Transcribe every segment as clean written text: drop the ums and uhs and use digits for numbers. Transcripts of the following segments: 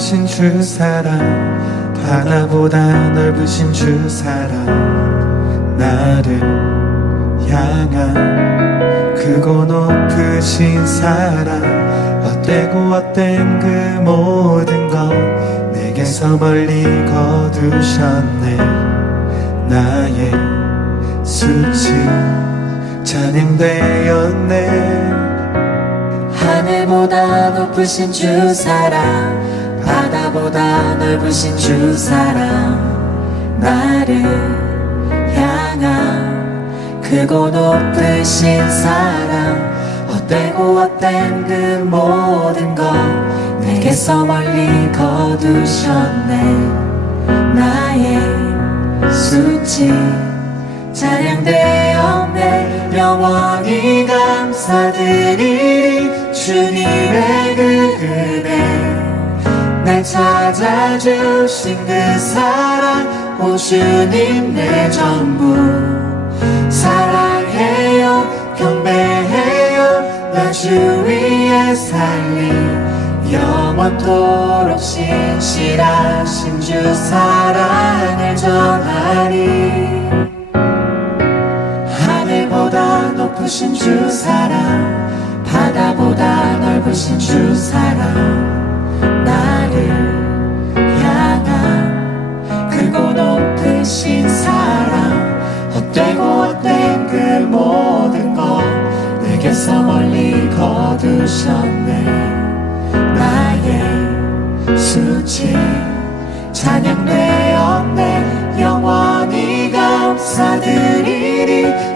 높으신 주 사랑, 바다보다 넓으신 주 사랑, 나를 향한 크고 높으신 사랑, 헛되고 헛된 그 모든 것 내게서 멀리 거두셨네. 나의 수치 찬양되었네. 하늘보다 높으신 주 사랑, 바다보다 넓으신 주 사랑, 나를 향한 크고 높으신 사랑, 헛되고 헛된 그 모든 것 내게서 멀리 거두셨네. 나의 수치 찬양되었네. 영원히 감사드리리 주님의 그 은혜, 날 찾아주신 그 사랑, 오 주님 내 전부 사랑해요 경배해요. 나 주 위에 살리 영원토록 신실하신 주 사랑을 전하리. 하늘보다 높으신 주 사랑, 바다보다 넓으신 주 사랑, 나를 향한 크고 높으신 사랑, 헛되고 헛된 그 모든 것 내게서 멀리 거두셨네. 나의 수치 찬양되었네. 영원히 감사드리리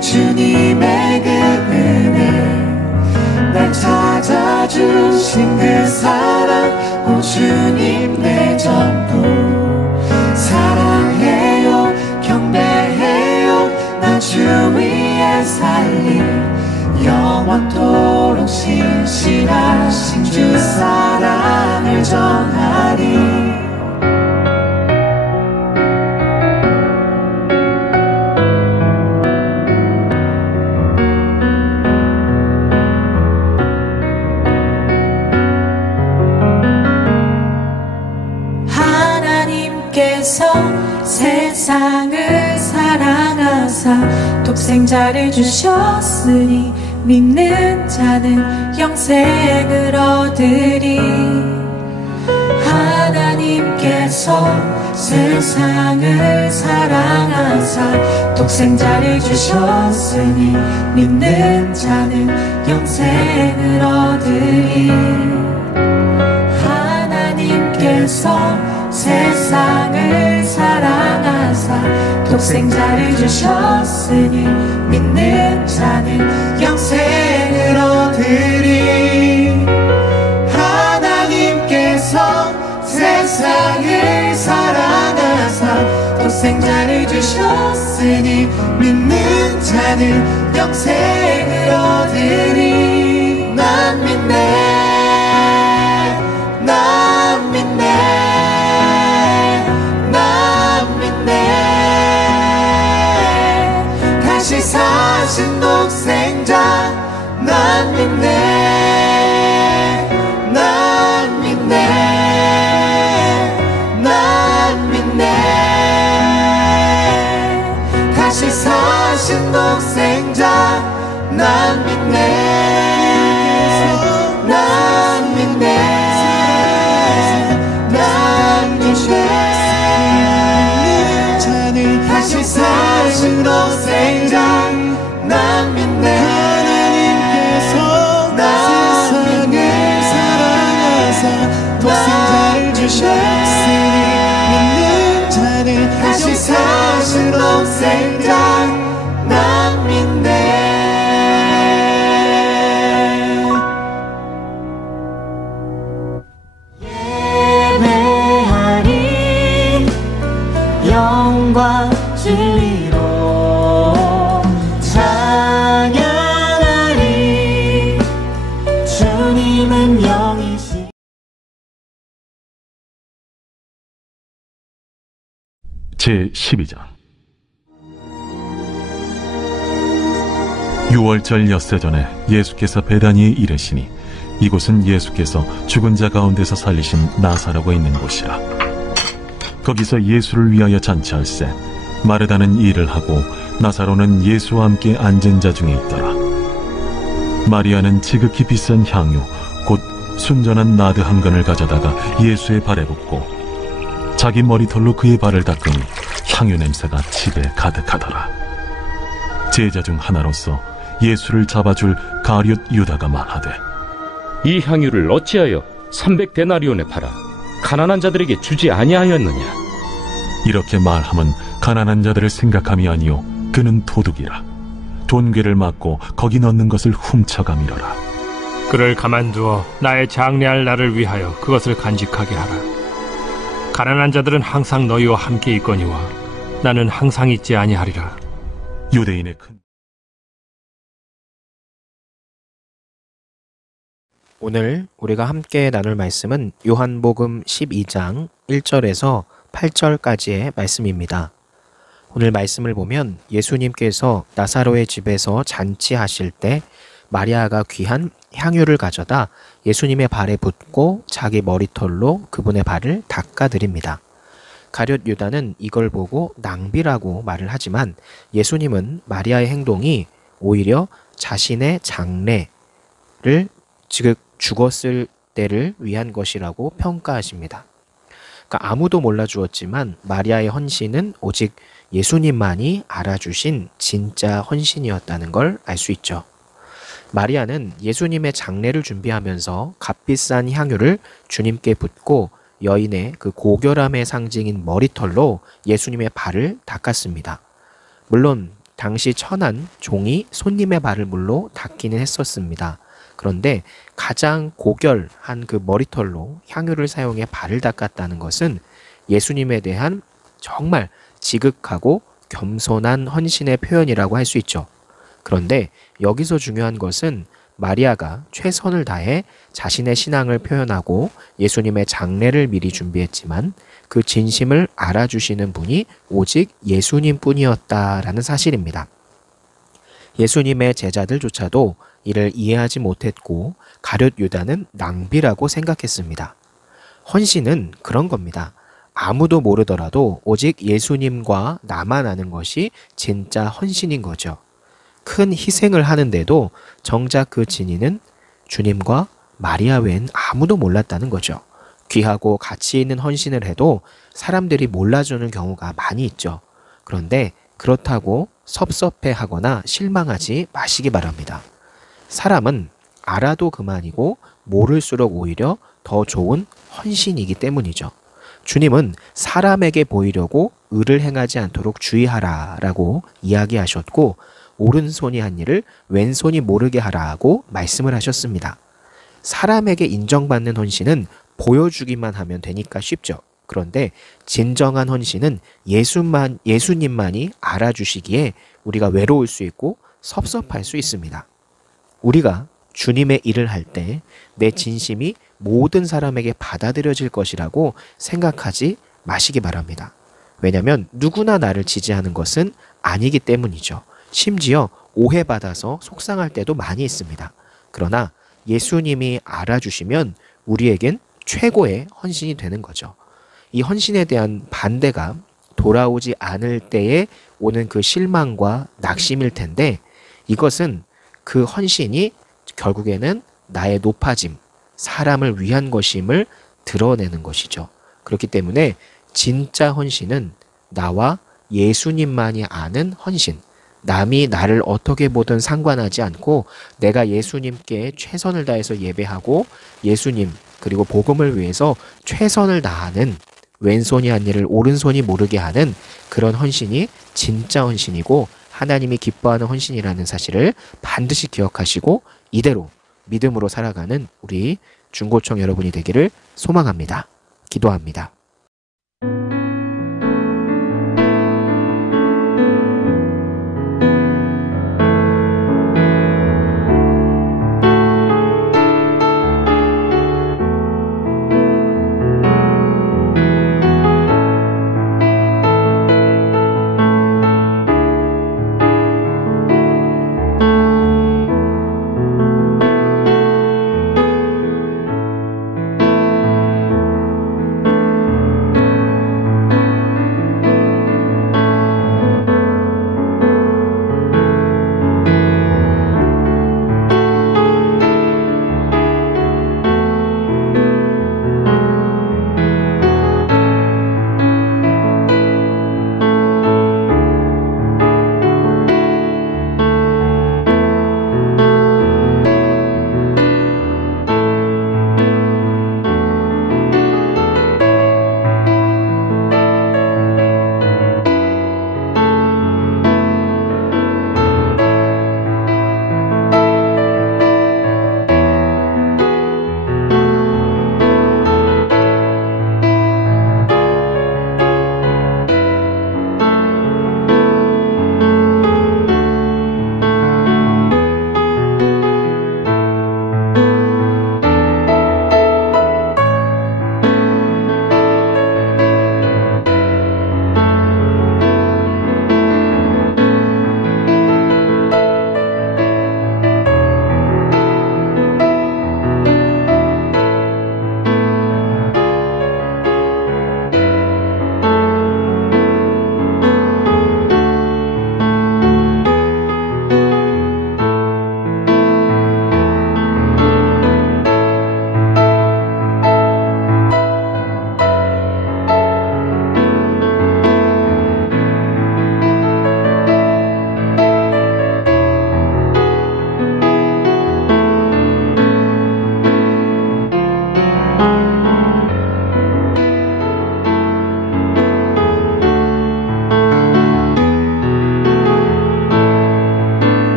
주님의 그 은혜, 날 찾아주신 그 사랑, 오 주님 내 전부 사랑해요 경배해요. 나 주 위에 살리 영원토록 신실하신 주 사랑을 전하리. 하나님께서 세상을 사랑하사 독생자를 주셨으니 믿는 자는 영생을 얻으리. 하나님께서 세상을 사랑하사 독생자를 주셨으니 믿는 자는 영생을 얻으리. 하나님께서 세상을 사랑하사 독생자를 주셨으니 믿는 자는 영생을 얻으리. 하나님께서 세상을 사랑하사 독생자를 주셨으니 믿는 자는 영생을 얻으리. 난 믿네, 난 믿네, 다시 사신 독생자. 난 믿네, 난 믿네, 난 믿네, 다시 사신 독생자. 난 믿네, 난 믿네, 난 믿네, 다시 사신 독생자. 난 믿네. 하나님께서 세상을 사랑하사 독생자를 주셨으니 믿는 자는 다시 사신 독생자. 난 믿네. 예배하리 영광 진리로 찬양하리. 주님은 영이시. 제12장. 6월절 엿새 전에 예수께서 베다니에 이르시니 이곳은 예수께서 죽은 자 가운데서 살리신 나사로가 있는 곳이라. 거기서 예수를 위하여 잔치할세 마르다는 일을 하고 나사로는 예수와 함께 앉은 자 중에 있더라. 마리아는 지극히 비싼 향유 곧 순전한 나드 한 근을 가져다가 예수의 발에 붓고 자기 머리털로 그의 발을 닦으니 향유 냄새가 집에 가득하더라. 제자 중 하나로서 예수를 잡아줄 가룟 유다가 말하되, 이 향유를 어찌하여 300데나리온에 팔아 가난한 자들에게 주지 아니하였느냐? 이렇게 말함은 가난한 자들을 생각함이 아니요 그는 도둑이라. 돈괴를 맞고 거기 넣는 것을 훔쳐가미러라. 그를 가만두어 나의 장래할 날을 위하여 그것을 간직하게 하라. 가난한 자들은 항상 너희와 함께 있거니와 나는 항상 있지 아니하리라. 유대인의 큰 오늘 우리가 함께 나눌 말씀은 요한복음 12장 1절에서 8절까지의 말씀입니다. 오늘 말씀을 보면 예수님께서 나사로의 집에서 잔치하실 때 마리아가 귀한 향유를 가져다 예수님의 발에 붓고 자기 머리털로 그분의 발을 닦아드립니다. 가룟 유다는 이걸 보고 낭비라고 말을 하지만 예수님은 마리아의 행동이 오히려 자신의 장래를 즉 죽었을 때를 위한 것이라고 평가하십니다. 그러니까 아무도 몰라주었지만 마리아의 헌신은 오직 예수님만이 알아주신 진짜 헌신이었다는 걸 알 수 있죠. 마리아는 예수님의 장례를 준비하면서 값비싼 향유를 주님께 붓고 여인의 그 고결함의 상징인 머리털로 예수님의 발을 닦았습니다. 물론 당시 천한 종이 손님의 발을 물로 닦기는 했었습니다. 그런데 가장 고결한 그 머리털로 향유를 사용해 발을 닦았다는 것은 예수님에 대한 정말 지극하고 겸손한 헌신의 표현이라고 할 수 있죠. 그런데 여기서 중요한 것은 마리아가 최선을 다해 자신의 신앙을 표현하고 예수님의 장례를 미리 준비했지만 그 진심을 알아주시는 분이 오직 예수님 뿐이었다라는 사실입니다. 예수님의 제자들조차도 이를 이해하지 못했고 가룟 유다는 낭비라고 생각했습니다. 헌신은 그런 겁니다. 아무도 모르더라도 오직 예수님과 나만 아는 것이 진짜 헌신인 거죠. 큰 희생을 하는데도 정작 그 진위는 주님과 마리아 외엔 아무도 몰랐다는 거죠. 귀하고 가치 있는 헌신을 해도 사람들이 몰라주는 경우가 많이 있죠. 그런데 그렇다고 섭섭해하거나 실망하지 마시기 바랍니다. 사람은 알아도 그만이고 모를수록 오히려 더 좋은 헌신이기 때문이죠. 주님은 사람에게 보이려고 의를 행하지 않도록 주의하라 라고 이야기하셨고 오른손이 한 일을 왼손이 모르게 하라고 말씀을 하셨습니다. 사람에게 인정받는 헌신은 보여주기만 하면 되니까 쉽죠. 그런데 진정한 헌신은 예수님만이 알아주시기에 우리가 외로울 수 있고 섭섭할 수 있습니다. 우리가 주님의 일을 할 때 내 진심이 모든 사람에게 받아들여질 것이라고 생각하지 마시기 바랍니다. 왜냐하면 누구나 나를 지지하는 것은 아니기 때문이죠. 심지어 오해받아서 속상할 때도 많이 있습니다. 그러나 예수님이 알아주시면 우리에겐 최고의 헌신이 되는 거죠. 이 헌신에 대한 반대가 돌아오지 않을 때에 오는 그 실망과 낙심일 텐데 이것은 그 헌신이 결국에는 나의 높아짐, 사람을 위한 것임을 드러내는 것이죠. 그렇기 때문에 진짜 헌신은 나와 예수님만이 아는 헌신, 남이 나를 어떻게 보든 상관하지 않고 내가 예수님께 최선을 다해서 예배하고 예수님 그리고 복음을 위해서 최선을 다하는 왼손이 한 일을 오른손이 모르게 하는 그런 헌신이 진짜 헌신이고 하나님이 기뻐하는 헌신이라는 사실을 반드시 기억하시고 이대로 믿음으로 살아가는 우리 중고청 여러분이 되기를 소망합니다. 기도합니다.